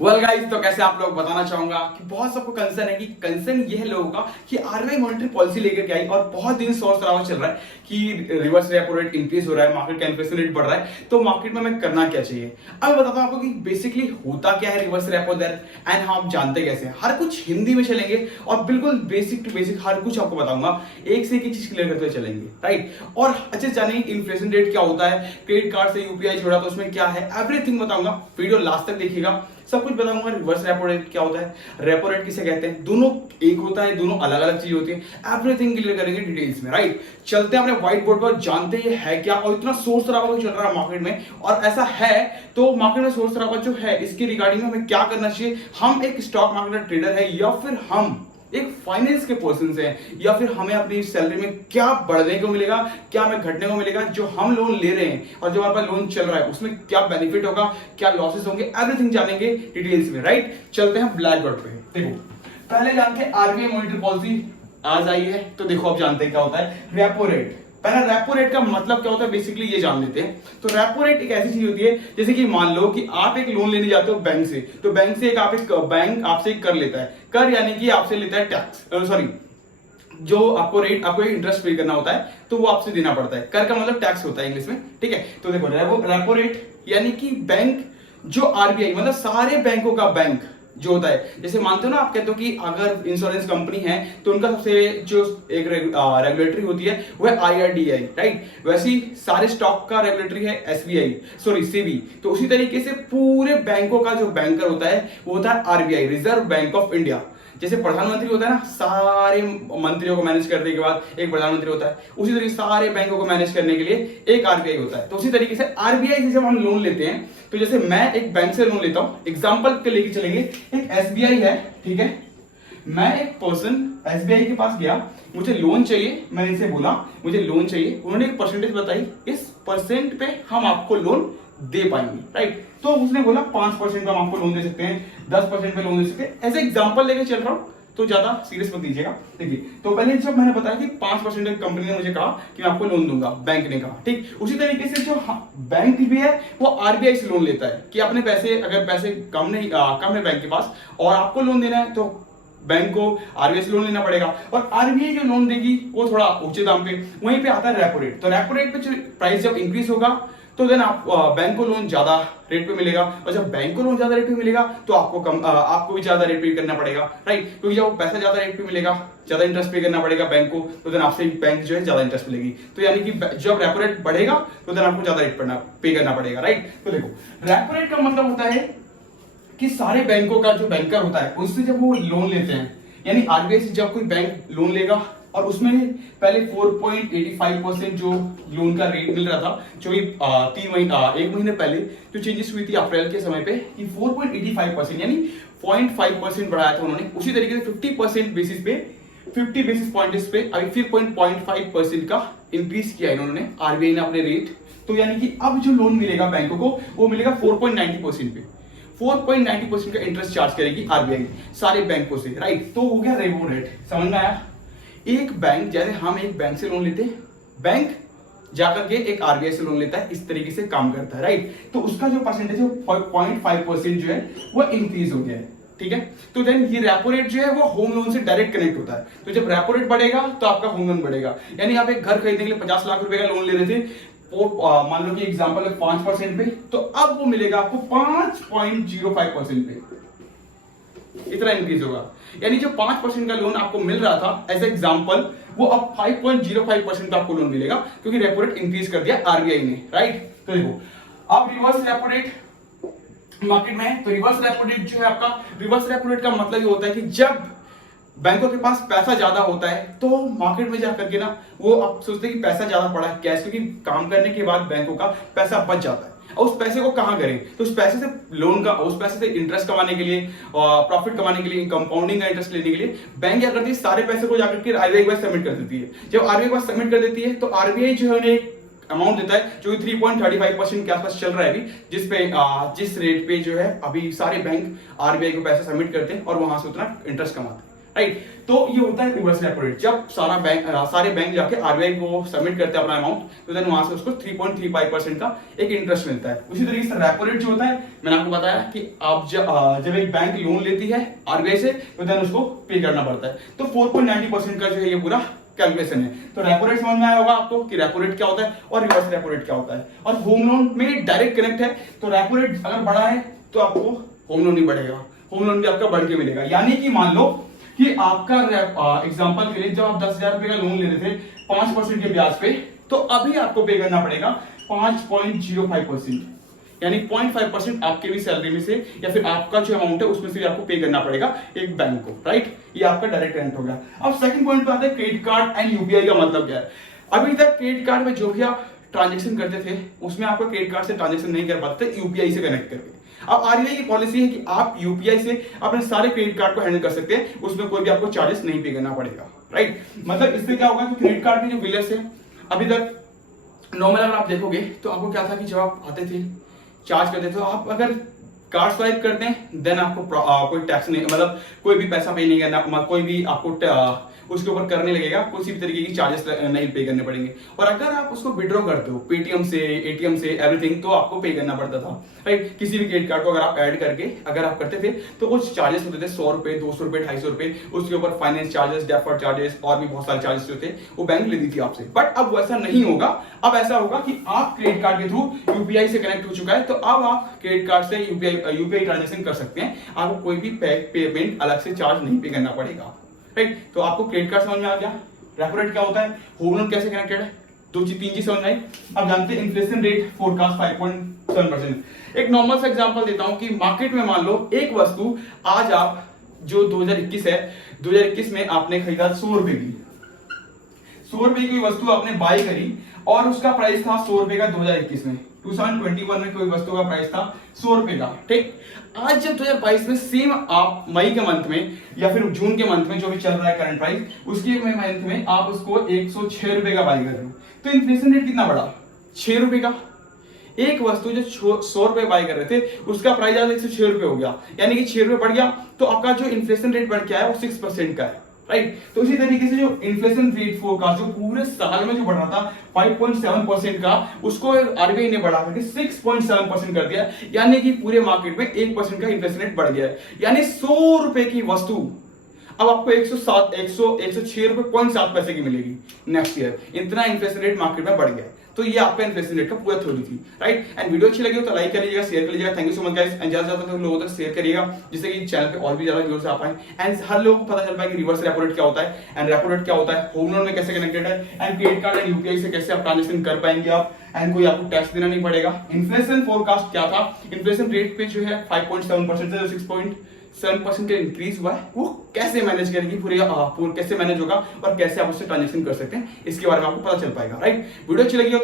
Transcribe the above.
Well guys, तो कैसे आप लोग बताना चाहूंगा कि बहुत सबको कंसर्न है कि कंसर्न ये है लोगों का कि आरबीआई मॉनेटरी पॉलिसी लेकर के आई और बहुत दिन शोर शराबा चल रहा है कि रिवर्स रेपो रेट इंक्रीज हो रहा है, मार्केट का इन्फ्लेशन रेट बढ़ रहा है, तो मार्केट में हमें करना क्या चाहिए। अब मैं बताता हूं आपको कि बेसिकली होता क्या है रिवर्स रेपो दर एंड हम जानते कैसे हैं। हर कुछ हिंदी में चलेंगे और बिल्कुल बेसिक टू बेसिक हर कुछ आपको बताऊंगा, एक से एक ही चीज क्लियर करते हुए चलेंगे, राइट। और अच्छे से जानेंगे इन्फ्लेशन रेट क्या होता है, क्रेडिट कार्ड से यूपीआई जोड़ा तो उसमें क्या है, एवरीथिंग बताऊंगा। वीडियो लास्ट तक देखिएगा, सब कुछ बताऊंगा। रिवर्स रेपो रेट क्या होता है, रेपो रेट किसे कहते हैं, दोनों एक होता है, दोनों अलग अलग चीज होती है, एवरीथिंग क्लियर करेंगे डिटेल्स में, राइट। चलते हैं अपने व्हाइट बोर्ड पर, जानते हैं है क्या और इतना शोर शराबा चल रहा है मार्केट में, और ऐसा है तो मार्केट में शोर शराबा जो है इसके रिगार्डिंग में हमें क्या करना चाहिए। हम एक स्टॉक मार्केट ट्रेडर है या फिर हम एक फाइनेंस के पर्सन हैं, या फिर हमें अपनी सैलरी में क्या बढ़ने को मिलेगा, क्या हमें घटने को मिलेगा, जो हम लोन ले रहे हैं और जो हमारे पास लोन चल रहा है उसमें क्या बेनिफिट होगा, क्या लॉसेस होंगे, एवरीथिंग जानेंगे डिटेल्स में, राइट। चलते हैं ब्लैक बोर्ड पे। देखो, पहले जानते हैं आरबीआई मॉनेटरी पॉलिसी आज आई है, तो देखो आप जानते हैं क्या होता है रेपो रेट। पहला रेपो रेट का मतलब क्या होता है बेसिकली ये जान लेते हैं। तो रेपो रेट एक ऐसी चीज होती है जैसे कि मान लो कि आप एक लोन लेने जाते हो बैंक से, तो बैंक से बैंक आपसे कर लेता है, कर यानी कि आपसे लेता है टैक्स, सॉरी, जो आपको रेट, आपको इंटरेस्ट पे करना होता है तो वो आपसे देना पड़ता है। कर का मतलब टैक्स होता है इंग्लिश में, ठीक है। तो देखो रेपो रेट यानी कि बैंक जो आरबीआई मतलब सारे बैंकों का बैंक जो होता है, जैसे मानते हो ना, आप कहते हो कि अगर इंश्योरेंस कंपनी है तो उनका सबसे जो एक रेगुलेटरी होती है वो है आईआरडीआई, राइट। वैसे ही सारे स्टॉक का रेगुलेटरी है एसबीआई, सॉरी सेबी। तो उसी तरीके से पूरे बैंकों का जो बैंकर होता है वो होता है RBI, reserve bank of India. जैसे प्रधानमंत्री होता है ना, सारे मंत्रियों को मैनेज करने के बाद एक प्रधानमंत्री होता है, उसी तरीके सारे बैंकों को मैनेज करने के लिए एक आरबीआई होता है। तो उसी तरीके से आरबीआई से जब हम लोन लेते हैं, तो जैसे मैं एक बैंक से लोन लेता हूं, एग्जांपल के लेके चलेंगे, एक एसबीआई है, ठीक है। मैं एक पर्सन एसबीआई के पास गया, मुझे लोन चाहिए, मैंने इनसे बोला मुझे लोन चाहिए, उन्होंने एक परसेंटेज बताई, इस परसेंट पे हम आपको लोन दे पाएंगे, राइट। तो उसने बोला 5% पे हम आपको लोन दे सकते हैं, 10% पे लोन दे सकते हैं, ऐसे एग्जांपल लेके चल रहा हूं, तो ज्यादा सीरियस मत लीजिएगा। देखिए, तो पहले जब मैंने बताया कि 5% कंपनी ने मुझे कहा कि मैं आपको लोन दूंगा, बैंक ने कहा, ठीक। उसी तरीके से जो बैंक भी है वो आरबीआई से लोन लेता है कि अपने पैसे, अगर पैसे कम है बैंक के पास और आपको लोन देना है तो बैंक को आरबीआई से लोन लेना पड़ेगा, और आरबीआई जो लोन देगी वो थोड़ा ऊंचे दाम पे। वहीं पे आता है रेपो रेट। तो रेपो रेट पे प्राइस जब इंक्रीज होगा तो देन आप बैंक को लोन ज्यादा रेट पे मिलेगा, और जब बैंक को लोन ज्यादा रेट पे मिलेगा तो आपको भी ज्यादा रेट पे करना पड़ेगा, राइट। क्योंकि जब पैसा ज्यादा रेट पे मिलेगा, ज्यादा इंटरेस्ट पे करना पड़ेगा बैंक को, तो देन आपसे बैंक जो है ज्यादा इंटरेस्ट मिलेगी। तो यानी कि जब रेपो रेट बढ़ेगा तो देन आपको ज्यादा रेट पे करना पड़ेगा, राइट। तो देखो, रेपो रेट का मतलब होता है कि सारे बैंकों का जो बैंकर होता है उससे जब वो लोन लेते हैं, यानी आरबीआई से जब कोई बैंक लोन लेगा और उसमें पहले 4.85% जो लोन का रेट मिल रहा था, जो एक महीने पहले जो चेंजेस हुई थी अप्रैल के समय पे, कि 4.85% यानी 0.5% बढ़ाया था उन्होंने। उसी तरीके से 50% बेसिस पे, 50 बेसिस पॉइंट्स पे अभी फिर 0.5% का इंक्रीज किया इन्होंने, आरबीआई ने अपने रेट। तो यानी कि अब जो लोन मिलेगा बैंकों को वो मिलेगा 4.90% पे, 4.90% का इंटरेस्ट चार्ज करेगी आरबीआई सारे बैंकों से, राइट। तो हो गया रेपो रेट, समझ में आया। एक बैंक, जैसे हम एक बैंक से लोन लेते हैं, बैंक जाकर के एक आरबीआई से लोन लेता है, इस तरीके से काम करता है, राइट। तो उसका जो परसेंटेज है 0.5% जो है वो इंक्रीज हो गया है, ठीक है। तो देन ये रेपो रेट जो है वो होम लोन से डायरेक्ट कनेक्ट होता है। तो जब रेपो रेट बढ़ेगा तो आपका होम लोन बढ़ेगा, यानी आप एक घर खरीदने के लिए 50 लाख रुपए का लोन ले रहे थे, मान लो कि एग्जांपल है 5% पे, तो अब वो मिलेगा आपको 5.05% पे, इतना इंक्रीज होगा। यानी जो 5% का लोन आपको मिल रहा था एज एग्जांपल, वो अब 5.05% का आपको लोन मिलेगा, क्योंकि रेपो रेट इंक्रीज कर दिया आरबीआई ने, राइट। तो देखो, अब रिवर्स रेपो रेट मार्केट में है। तो रिवर्स रेपो रेट जो है आपका, रिवर्स रेपो रेट का मतलब ये होता है कि जब बैंकों के पास पैसा ज्यादा होता है तो मार्केट में जाकर के ना वो आप सोचते हैं कि पैसा ज्यादा पड़ा है कैश, क्योंकि काम करने के बाद बैंकों का पैसा बच जाता है, और उस पैसे को कहां करें, तो उस पैसे से लोन का, उस पैसे से इंटरेस्ट कमाने के लिए, प्रॉफिट कमाने के लिए, कंपाउंडिंग का इंटरेस्ट लेने के लिए बैंक क्या करती है, सारे पैसे को जाकर के आरबीआई के पास सबमिट कर देती है। जब आरबीआई के पास सबमिट कर देती है तो आरबीआई जो है उन्हें अमाउंट देता है जो 3.35% के आसपास चल रहा है अभी, जिस रेट पे जो है अभी सारे बैंक आरबीआई को पैसे सबमिट करते हैं और वहां से उतना इंटरेस्ट कमाते हैं, राइट। तो ये होता है रिवर्स रेपो रेट। जब सारे बैंक जाके आरबीआई को सबमिट करते हैं अपना अमाउंट, तो देन वहां से उसको 3.35% का एक इंटरेस्ट मिलता है। उसी तरीके से रेपो रेट जो होता है, मैंने आपको बताया कि आप जब एक बैंक लोन लेती है आरबीआई से, तो देन उसको पे करना पड़ता है। तो 4.90% का जो है ये पूरा कैलकुलेशन है। तो रेपो रेट समझ में आया होगा आपको कि रेपो रेट क्या होता है और रिवर्स रेपो रेट क्या होता है। और होम लोन में डायरेक्ट कनेक्ट है। तो रेपो रेट अगर बढ़ा है तो आपको होम लोन नहीं बढ़ेगा, होम लोन भी आपका बढ़ के मिलेगा। यानी कि मान लो कि आपका एग्जांपल के लिए जब आप 10,000 रुपए का लोन ले रहे थे 5% के ब्याज पे, तो अभी आपको पे करना पड़ेगा 5.05%, यानी 0.5% आपके भी सैलरी में से या फिर आपका जो अमाउंट है उसमें से भी आपको पे करना पड़ेगा एक बैंक को, राइट। ये आपका डायरेक्ट कनेक्ट हो गया। अब सेकंड पॉइंट पे आते हैं, क्रेडिट कार्ड एंड यूपीआई का मतलब क्या है। अभी तक क्रेडिट कार्ड में जो भी आप ट्रांजेक्शन करते थे उसमें आपको क्रेडिट कार्ड से ट्रांजेक्शन नहीं कर पाते थे, यूपीआई से कनेक्ट करके। अब आरबीआई की पॉलिसी है कि आप यूपीआई से अपने सारे क्रेडिट कार्ड को हैंडल कर सकते हैं, उसमें कोई भी आपको चार्जेस नहीं पे करना पड़ेगा, राइट। मतलब इससे क्या होगा कि क्रेडिट कार्ड के जो बिलर्स है अभी तक नॉर्मल अगर आप देखोगे तो आपको क्या था कि जब आप आते थे चार्ज करते थे, तो आप अगर कार्ड स्वाइप करते हैं देन आपको कोई टैक्स नहीं, मतलब कोई भी पैसा पे नहीं करना, कोई भी आपको उसके ऊपर करने लगेगा, किसी भी तरीके की चार्जेस नहीं पे करने पड़ेंगे। और अगर आप उसको विड्रॉ करते हो पेटीएम से, एटीएम से, एवरीथिंग, तो आपको पे करना पड़ता था, राइट। किसी भी क्रेडिट कार्ड को अगर आप ऐड करके अगर आप करते थे तो कुछ चार्जेस होते थे, 100 रुपए, 200 रुपए, 250 रुपए, उसके ऊपर फाइनेंस चार्जेस, डेफर्ड चार्जेस और भी बहुत सारे चार्जेस जो थे वो बैंक लेती थी आपसे। बट अब वैसा नहीं होगा। अब ऐसा होगा कि आप क्रेडिट कार्ड के थ्रू यूपीआई से कनेक्ट हो चुका है, तो अब आप क्रेडिट कार्ड से यूपीआई ट्रांजेक्शन कर सकते हैं, आपको कोई भी पेमेंट अलग से चार्ज नहीं पे करना पड़ेगा, राइट। तो आपको क्रेडिट कार्ड समझ में आ गया, रेपो रेट क्या होता है, होम लोन कैसे कनेक्टेड है, तीन चीज समझ में आई। अब जानते हैं इन्फ्लेशन रेट फोरकास्ट 5.7%। एक नॉर्मल सा एग्जांपल देता हूं कि मार्केट में मान लो एक वस्तु आज आप जो 2021 है, 2021 में आपने खरीदा 100 रुपए की, 100 रुपए की वस्तु आपने बाय करी और उसका प्राइस था 100 रुपए का 2021 में। 2021 में कोई वस्तु का प्राइस था 100 रुपए का, ठीक। आज जब 2022 में सेम आप मई के मंथ में या फिर जून के मंथ में जो भी चल रहा है करंट प्राइस, उसके मंथ में आप उसको 106 रुपए का बाय कर रहे हो, तो इन्फ्लेशन रेट कितना बढ़ा, 6 रुपए का। एक वस्तु जो 100 रुपए बाय कर रहे थे उसका प्राइस आज 106 रुपए हो गया, यानी कि 6 रुपए बढ़ गया, तो आपका जो इन्फ्लेशन रेट बढ़ के आया वो 6% का है, राइट। तो इसी तरीके से जो इन्फ्लेशन रेट फोरकास्ट जो पूरे साल में जो बढ़ रहा था 5.7% का, उसको आरबीआई ने बढ़ा करके 6.7% कर दिया, यानी कि पूरे मार्केट में 1% का इन्फ्लेशन रेट बढ़ गया है। यानी 100 रुपए की वस्तु अब आपको 106 रुपए 0.7 पैसे की मिलेगी नेक्स्ट ईयर। इतना इन्फ्लेशन रेट मार्केट में बढ़ गया है। तो ये आपका इन्फ्लेशन रेट का पूरा थ्योरी थी, राइट। एंड वीडियो अच्छी लगी हो तो लाइक कर लीजिएगा, शेयर कर लीजिएगा। Thank you so much guys. And ज्यादा से ज्यादा लोगों तक शेयर करिएगा जिससे कि चैनल पे और भी ज्यादा व्यूअर्स आ पाए एंड हर लोगों को पता चल पाए कि रिवर्स रेपो रेट क्या होता है एंड रेपो रेट क्या होता है, होम लोन में कैसे कनेक्टेड है and credit card and UPI से कैसे आप ट्रांजेक्शन कर पाएंगे आप एंड कोई आपको टैक्स देना नहीं पड़ेगा। इन्फ्लेशन फोरकास्ट क्या था, इन्फ्लेशन रेट पे जो है 5.7% से 6.7% का इंक्रीज हुआ है, वो कैसे मैनेज करेंगे, पूरे कैसे मैनेज होगा और कैसे आप उससे ट्रांजेक्शन कर सकते हैं, इसके बारे में आपको पता चल पाएगा, राइट। वीडियो अच्छी लगी हो